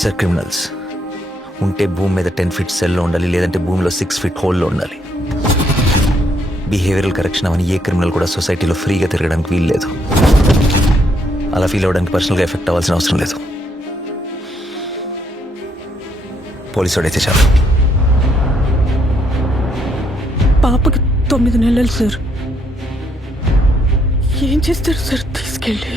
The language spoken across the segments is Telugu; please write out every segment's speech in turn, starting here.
సార్ క్రిమినల్స్ ఉంటే భూమి మీద 10 feet సెల్లో ఉండాలి, లేదంటే భూమిలో 6 feet హోల్లో ఉండాలి. బిహేవియరల్ కరెక్షన్ అవని ఏ క్రిమినల్ కూడా సొసైటీలో ఫ్రీగా తిరగడానికి వీలు లేదు. అలా ఫీల్ అవ్వడానికి పర్సనల్గా ఎఫెక్ట్ అవ్వాల్సిన అవసరం లేదు. పోలీసు వాడైతే చాలు. పాపకి 9 నెలలు సార్. ఏం చేస్తారు సార్ తీసుకెళ్ళి?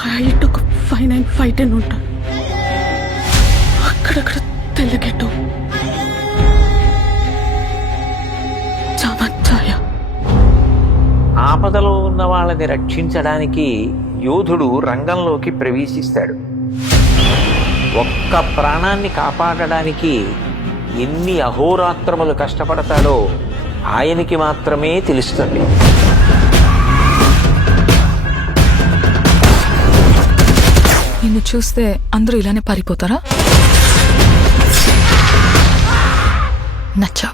హైట్ ఒక 5'9", 5'10" ఉంటా. అక్కడక్కడ తెల్లగెట్టు చాయ. ఆపదలో ఉన్న వాళ్ళని రక్షించడానికి యోధుడు రంగంలోకి ప్రవేశిస్తాడు. ఒక్క ప్రాణాన్ని కాపాడడానికి ఎన్ని అహోరాత్రములు కష్టపడతాడో ఆయనకి మాత్రమే తెలుస్తుంది. నిన్ను చూస్తే అందరూ ఇలానే పారిపోతారా? నచ్చా.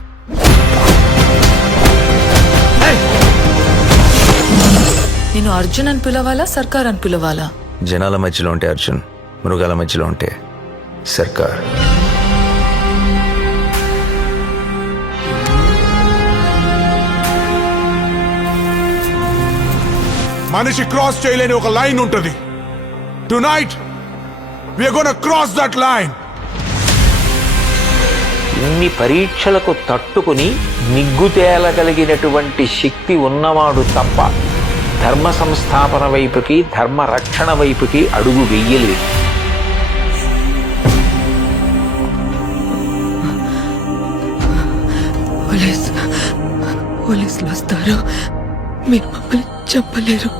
నేను అర్జున్ అని పిలవాలా, సర్కార్ అని పిలవాలా? జనాల మధ్యలో ఉంటే అర్జున్, మృగాల మధ్యలో ఉంటే సర్కార్. మనిషి క్రాస్ చేయలేని ఒక లైన్ ఉంటుంది. Tonight we are gonna cross that line. ఇన్ని పరీక్షలకు తట్టుకుని నిగ్గు తేలగలిగినటువంటి శక్తి ఉన్నవాడు తప్ప ధర్మ సంస్థాపన వైపుకి, ధర్మ రక్షణ వైపుకి అడుగు వెయ్యలేదు. పోలీసులు వస్తారు, మీరు మమ్మల్ని చెప్పలేరు.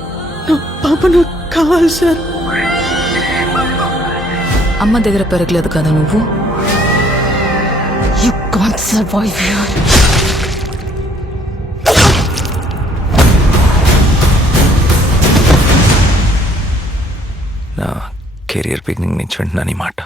నా పాప నాకు కావాలి సార్. అమ్మ దగ్గర పెరగలేదు కదా నువ్వు. You can't survive here. నా కెరియర్ బిగినింగ్ నుంచి వింటున్నాను ఈ మాట.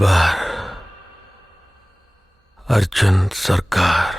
बार अर्जुन सरकार